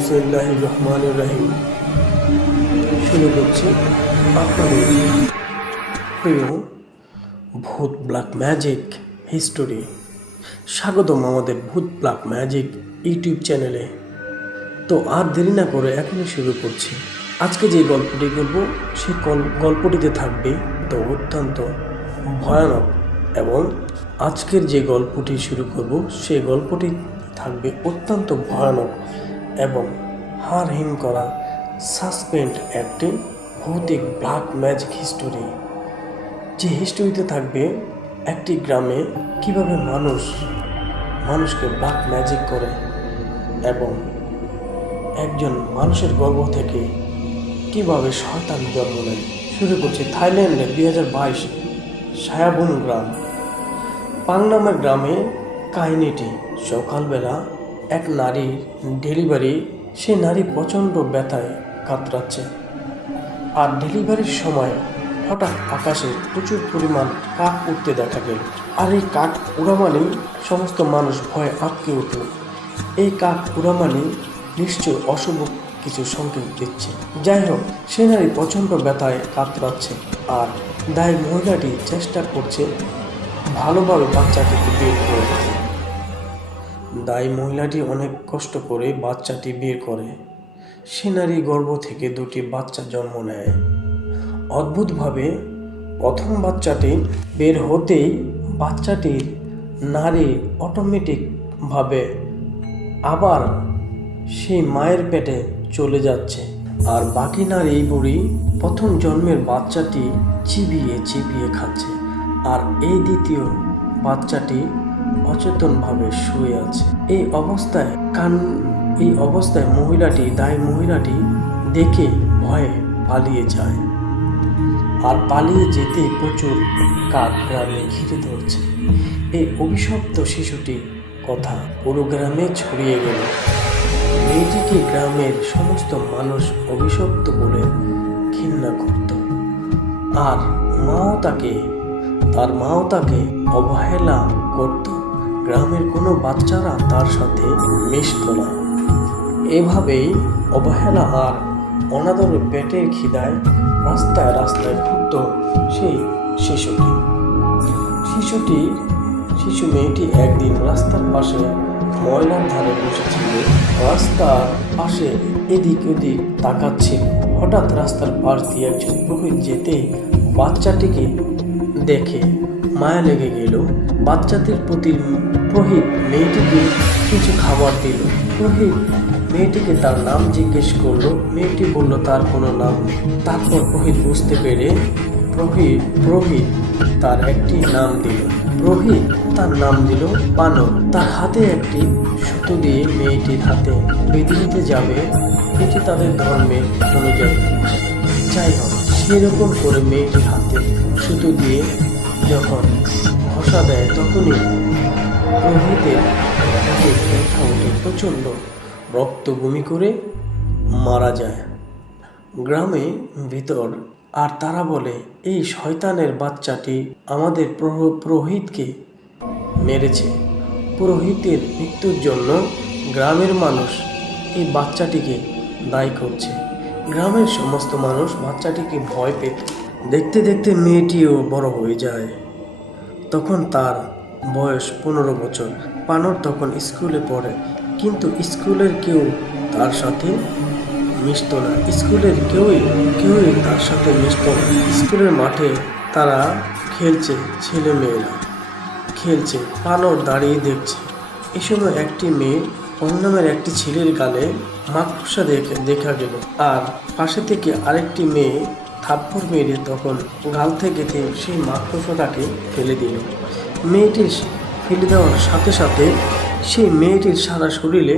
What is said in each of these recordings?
বিসমিল্লাহির রহমানির রহিম। শুরু করছি আপনাদের প্রিয় ভূত ব্ল্যাক ম্যাজিক হিস্টোরি। স্বাগতম আমাদের ভূত ব্ল্যাক ম্যাজিক ইউটিউব চ্যানেলে। তো আর দেরি না করে এখনই শুরু করছি। আজকে যে গল্পটি করব সেই গল্পটিতে থাকবে তো অত্যন্ত ভয়ানক, এবং আজকের যে গল্পটি শুরু করব সেই গল্পটি থাকবে অত্যন্ত ভয়ানক এবং হাড়হিম করা সাসপেন্স একটি ভৌতিক ব্ল্যাক ম্যাজিক হিস্টোরি। যে হিস্টোরিতে থাকবে একটি গ্রামে কিভাবে মানুষকে ব্ল্যাক ম্যাজিক করে, এবং একজন মানুষের গর্ভ থেকে কিভাবে শয়তান জন্ম নেয়। শুরু করছি থাইল্যান্ডের 2022 সায়াবুন গ্রাম পাং নামের গ্রামে। কাহিনীটি সকালবেলা এক নারীর ডেলিভারি। সে নারী প্রচণ্ড ব্যথায় কাতরাচ্ছে, আর ডেলিভারির সময় হঠাৎ আকাশে প্রচুর পরিমাণ কাক উঠতে দেখা গেল। আর এই কাক উড়া মানেই সমস্ত মানুষ ভয়ে আটকে উঠল। এই কাক উড়া মানেই নিশ্চয় অশুভ কিছু সংকেত দিচ্ছে। যাই হোক, সে নারী প্রচণ্ড ব্যথায় কাতরাচ্ছে, আর দায় মহিলাটি চেষ্টা করছে ভালোভাবে বাচ্চাটিকে বের করে দিতে। দায় মহিলাটি অনেক কষ্ট করে বাচ্চাটি বের করে। সে নারী গর্ভ থেকে দুটি বাচ্চা জন্ম নেয়। অদ্ভুতভাবে প্রথম বাচ্চাটি বের হতেই বাচ্চাটির নারী অটোমেটিকভাবে আবার সেই মায়ের পেটে চলে যাচ্ছে, আর বাকি নারী বুড়ি প্রথম জন্মের বাচ্চাটি চিবিয়ে চিবিয়ে খাচ্ছে, আর এই দ্বিতীয় বাচ্চাটি অচেতনভাবে শুয়ে আছে। এই অবস্থায় দায় মহিলাটি দেখে ভয়ে পালিয়ে যায়, আর পালিয়ে যেতে প্রচুর কাক গ্রামে ঘিরে ধরছে। এই অভিশপ্ত শিশুটি কথা পুরো গ্রামে ছড়িয়ে গেল। মেয়েটিকে গ্রামের সমস্ত মানুষ অভিশপ্ত বলে ঘৃণা করত, আর তার মাও তাকে অবহেলা করত। গ্রামের কোনো বাচ্চারা তার সাথে মিশত না। এভাবেই অবহেলা আর অনাদরে পেটের খিদায় রাস্তায় রাস্তায় ঘুরত সেই শিশু মেয়েটি একদিন রাস্তার পাশে ময়লার ধারে বসেছিল। রাস্তার পাশে এদিক ওদিক তাকাচ্ছিল। হঠাৎ রাস্তার পাশ দিয়ে একজন পুরোহিত যেতে বাচ্চাটিকে দেখে মায়া লেগে গেল। বাচ্চাটির প্রতি পুরোহিত মেয়েটিকে কিছু খাবার দিল। পুরোহিত মেয়েটিকে তার নাম জিজ্ঞেস করলো। মেয়েটি বলল তার কোনো নাম নেই। তারপর পুরোহিত বুঝতে পেরে পুরোহিত তার একটি নাম দিল। পুরোহিত তার নাম দিল বানর। তার হাতে একটি সুতো দিয়ে মেয়েটির হাতে বেঁধে দিতে যাবে, এটি তাদের ধর্মের অনুযায়ী। যাই হোক, সেরকম করে মেয়েটির হাতে সুতো দিয়ে যখন ঘষা দেয়, তখনই পুরোহিতের ব্যথা উঠে প্রচণ্ড রক্ত বমি করে মারা যায় গ্রামে ভিতর। আর তারা বলে এই শয়তানের বাচ্চাটি আমাদের পুরোহিতকে মেরেছে। পুরোহিতের মৃত্যুর জন্য গ্রামের মানুষ এই বাচ্চাটিকে দায়ী করছে। গ্রামের সমস্ত মানুষ বাচ্চাটিকে ভয় পেত। দেখতে দেখতে মেয়েটিও বড় হয়ে যায়। তখন তার বয়স 15 বছর। বানর তখন স্কুলে পড়ে, কিন্তু স্কুলের কেউ তার সাথে মিশত না। স্কুলের কেউই তার সাথে মিশত না। স্কুলের মাঠে তারা খেলছে, ছেলে মেয়েরা খেলছে। বানর দাঁড়িয়ে দেখছে। এই সময় একটি মেয়ে নামের একটি ছেলের গালে মাকড়সা দেখা গেল, আর পাশে থেকে আরেকটি মেয়ে থাপ্পড় মেরে তখন গাল থেকে সেই মাকড়সাটাকে ফেলে দিল। মেয়েটির ফেলে দেওয়ার সাথে সাথে সেই মেয়েটির সারা শরীরে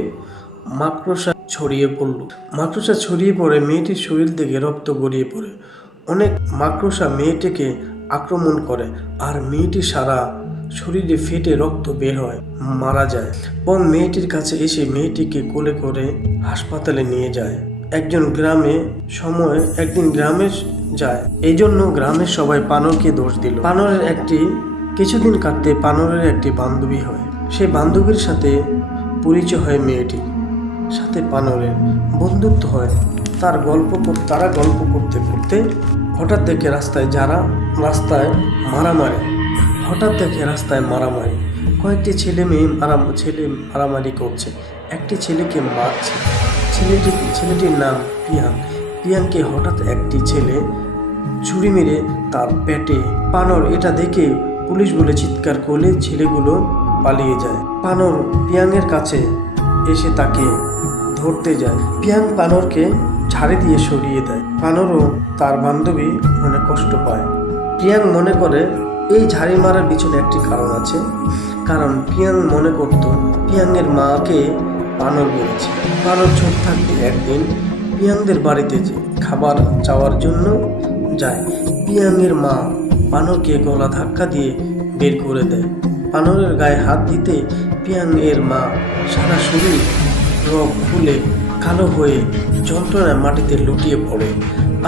মাকড়সা ছড়িয়ে পড়ল। মাকড়সা ছড়িয়ে পড়ে মেয়েটির শরীর থেকে রক্ত গড়িয়ে পড়ে। অনেক মাকড়সা মেয়েটিকে আক্রমণ করে, আর মেয়েটির সারা শরীরে ফেটে রক্ত বের হয়, মারা যায়। এবং মেয়েটির কাছে এসে মেয়েটিকে কোলে করে হাসপাতালে নিয়ে যায়। একদিন গ্রামে যায়। এই জন্য গ্রামের সবাই বানরকে দোষ দিল। কিছুদিন কাটতে বানরের একটি বান্ধবী হয়। সেই বান্ধবীর সাথে পরিচয় হয় মেয়েটি। সাথে পানরের বন্ধুত্ব হয়। তারা গল্প করতে করতে হঠাৎ দেখে রাস্তায় মারামারি। কয়েকটি ছেলে মারামারি করছে, একটি ছেলেকে মারছে। ছেলেটির নাম পিয়াংকে হঠাৎ একটি ছেলে ছুরি মেরে তার পেটে। পানর এটা দেখে পুলিশ বলে চিৎকার করলে ছেলেগুলো পালিয়ে যায়। পানর পিয়াংয়ের কাছে এসে তাকে ধরতে যায়। পিয়াং পানরকে ঝাড়ি দিয়ে সরিয়ে দেয়। পানরও তার বান্ধবী মনে কষ্ট পায়। পিয়াং মনে করে এই ঝাড়ি মারার পিছনে একটি কারণ আছে, কারণ পিয়াং মনে করত পিয়াংয়ের মাকে পানর মেরেছে। পানর ছোট থাকতে একদিন পিয়াংদের বাড়িতে খাবার চাওয়ার জন্য যায়। পিয়াংয়ের মা পানরকে গলা ধাক্কা দিয়ে বের করে দেয়। পানরের গায়ে হাত দিতে পিয়াংয়ের মা সারা শরীর রোগ ফুলে কালো হয়ে যন্ত্রণায় মাটিতে লুটিয়ে পড়ে,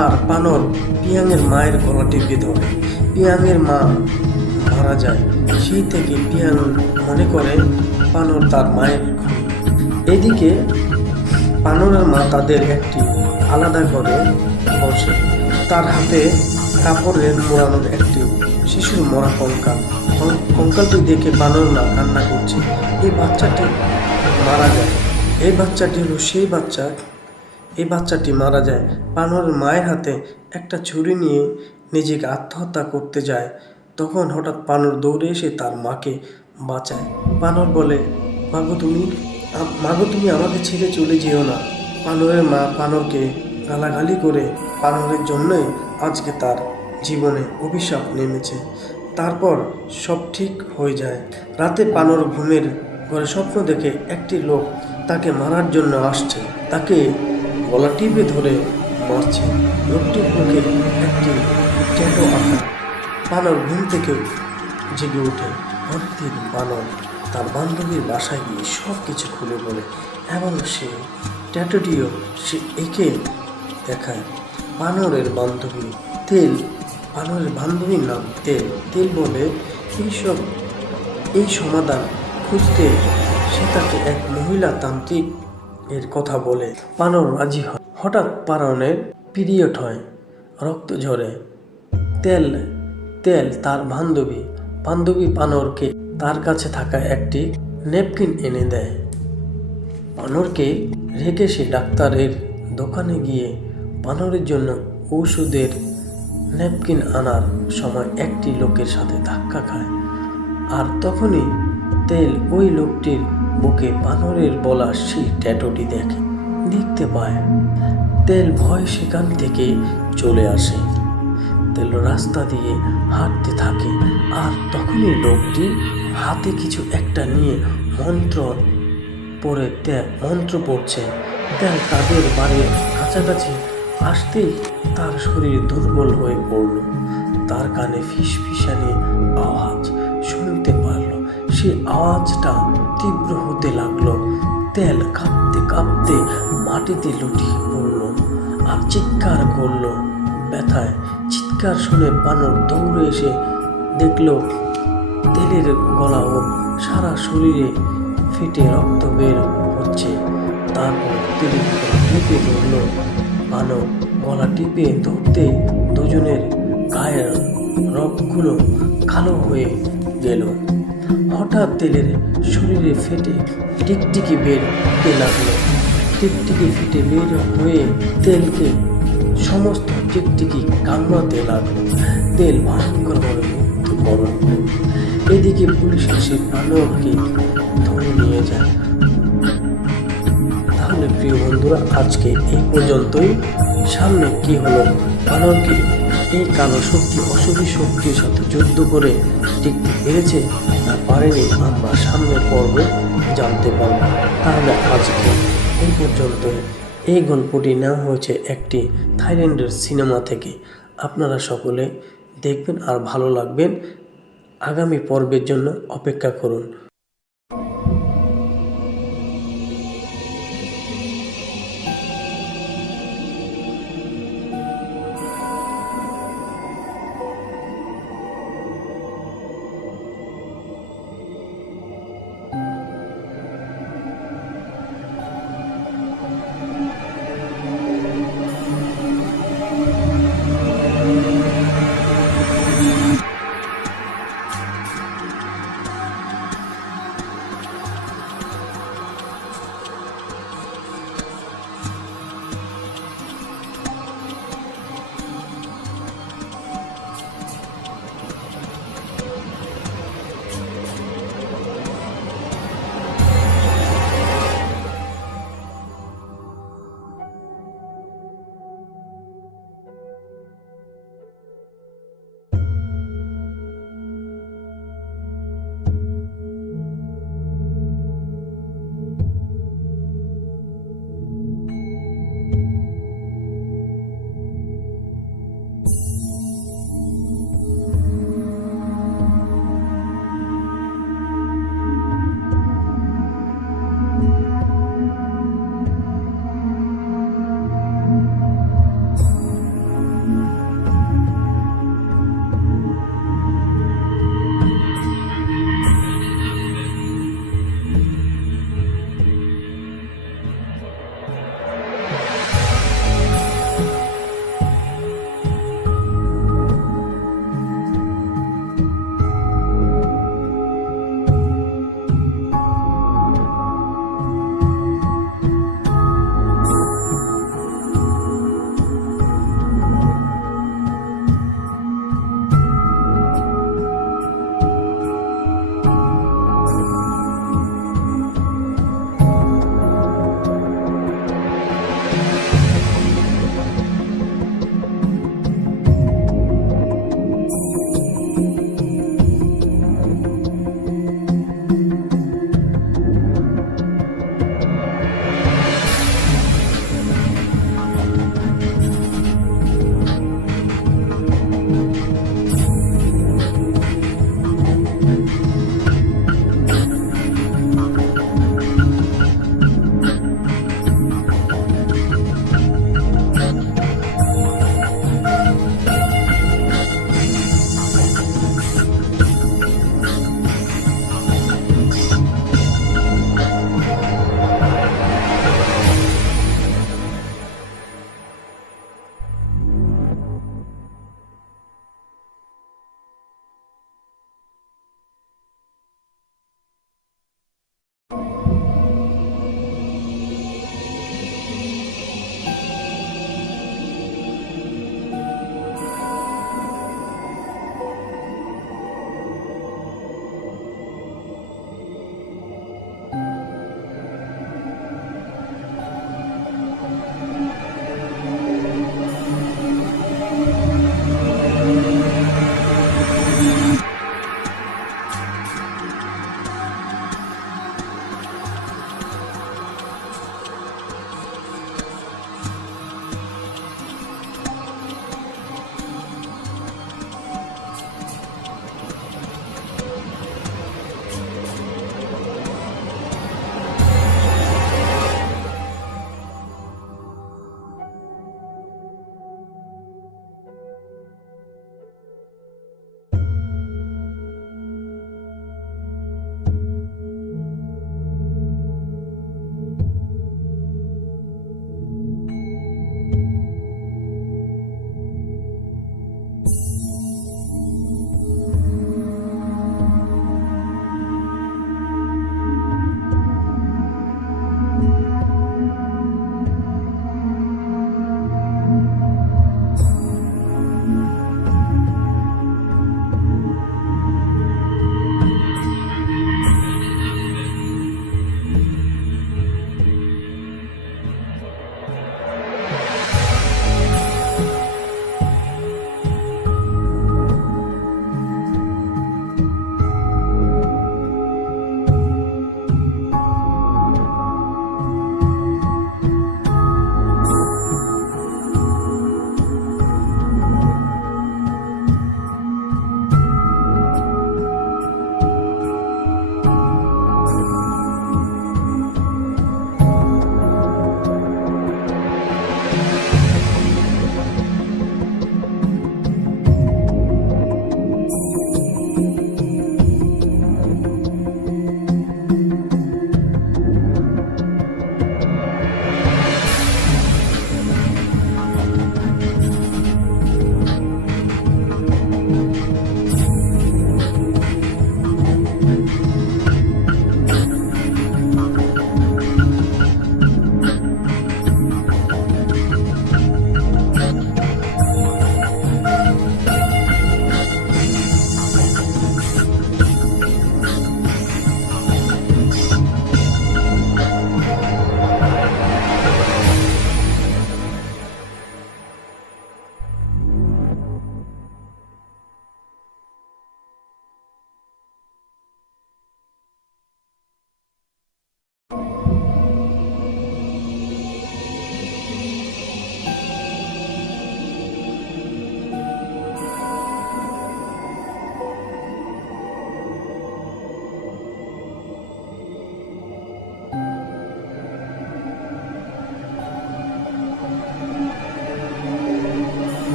আর পানর পিয়াংয়ের মায়ের গলা টিপে ধরে। পিয়াংয়ের মা মারা যায়। সেই থেকে পিয়াং মনে করে পানর তার মায়ের। এদিকে পানরের মা তাদের একটি আলাদা করে বসে। তার হাতে কাপড়ের মোড়ানোর একটি শিশুর মরা কঙ্কালটি দেখে পানর না কান্না করছে। এই বাচ্চাটি মারা যায়। এই বাচ্চাটি মারা যায়। পানরের মায়ের হাতে একটা ছুরি নিয়ে নিজেকে আত্মহত্যা করতে যায়। তখন হঠাৎ পানর দৌড়ে এসে তার মাকে বাঁচায়। পানর বলে, মাগো তুমি আমাকে ছেড়ে চলে যেও না। পানরের মা পানরকে গালাগালি করে পানরের জন্যই আজকে তার জীবনে অভিশাপ নেমেছে। তারপর সব ঠিক হয়ে যায়। রাতে পানর ঘুমের ঘরে স্বপ্ন দেখে একটি লোক তাকে মারার জন্য আসছে, তাকে গলা টিপে ধরে মারছে। লোকটির মুখে একটি ট্যাটু আঁকা। পানর ঘুম থেকে জেগে ওঠে। পরদিন পানর তার বান্ধবীর বাসায় গিয়ে সব কিছু খুলে বলে, এবং সে ট্যাটুটিও সে এঁকে দেখায়। পানরের বান্ধবীর নাম তেল বলে এই সমাধান খুঁজতে সে তাকে এক মহিলা তান্ত্রিক এর কথা বলে। পানর রাজি হয়। হঠাৎ পানরের পিরিয়ড হয়, রক্ত ঝরে। তেল তার বান্ধবী পানরকে তার কাছে থাকা একটি ন্যাপকিন এনে দেয়। পানরকে রেখে সে ডাক্তারের দোকানে গিয়ে পানরের জন্য ঔষধের ন্যাপকিন আনার সময় একটি লোকের সাথে ধাক্কা খায়, আর তখনই তেল ওই লোকটির বুকে পানরের বলা সেই ট্যাটুটি দেখতে পায়। তেল ভয় সেখান থেকে চলে আসে। তেল রাস্তা দিয়ে হাঁটতে থাকে, আর তখনই লোকটি হাতে কিছু একটা নিয়ে মন্ত্র পড়ছে। তেল তাদের বাড়ির কাছাকাছি আসতেই তার শরীর দুর্বল হয়ে পড়ল। তার কানে ফিসফিসানি আওয়াজ শুনতে পারল। সেই আওয়াজটা তীব্র হতে লাগলো। তেল কাঁপতে কাঁপতে মাটিতে লুটিয়ে পড়ল আর চিৎকার করলো ব্যথায়। চিৎকার শুনে বানর দৌড়ে এসে দেখল তেলের গলা ও সারা শরীরে ফেটে রক্ত বের হচ্ছে। তারপর তেলের টিপে ধরল। বানর গলা টিপে ধরতে দুজনের গায়ের রগগুলো কালো হয়ে গেল। হঠাৎ তেলের শরীরে ফেটে টিকটিকি বের হতে লাগলো। টিকটিকি ফেটে বের হয়ে তেলকে সমস্ত টিকটিকি কামড়াতে লাগলো। তেল ভয়ঙ্করভাবে মৃত্যুবরণ করল। এদিকে পুলিশ এসে বানরকে ধরে নিয়ে যায়। তাহলে প্রিয় বন্ধুরা, আজকে এই পর্যন্তই। সামনে কি হলো, বানরকে এই কালো শক্তি অশুভ শক্তির সাথে যুদ্ধ করে টিকতে পেরেছে না পারেনি, আমরা সামনের পর্বে জানতে পারব। তাহলে আজকে এই পর্যন্ত। এই গল্পটি নেওয়া হয়েছে একটি থাইল্যান্ডের সিনেমা থেকে। আপনারা সকলে দেখবেন আর ভালো লাগবেন। আগামী পর্বের জন্য অপেক্ষা করুন।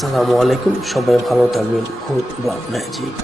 আসসালামু আলাইকুম, সবাই ভালো থাকবেন। খুদ বা ম্যাজিক।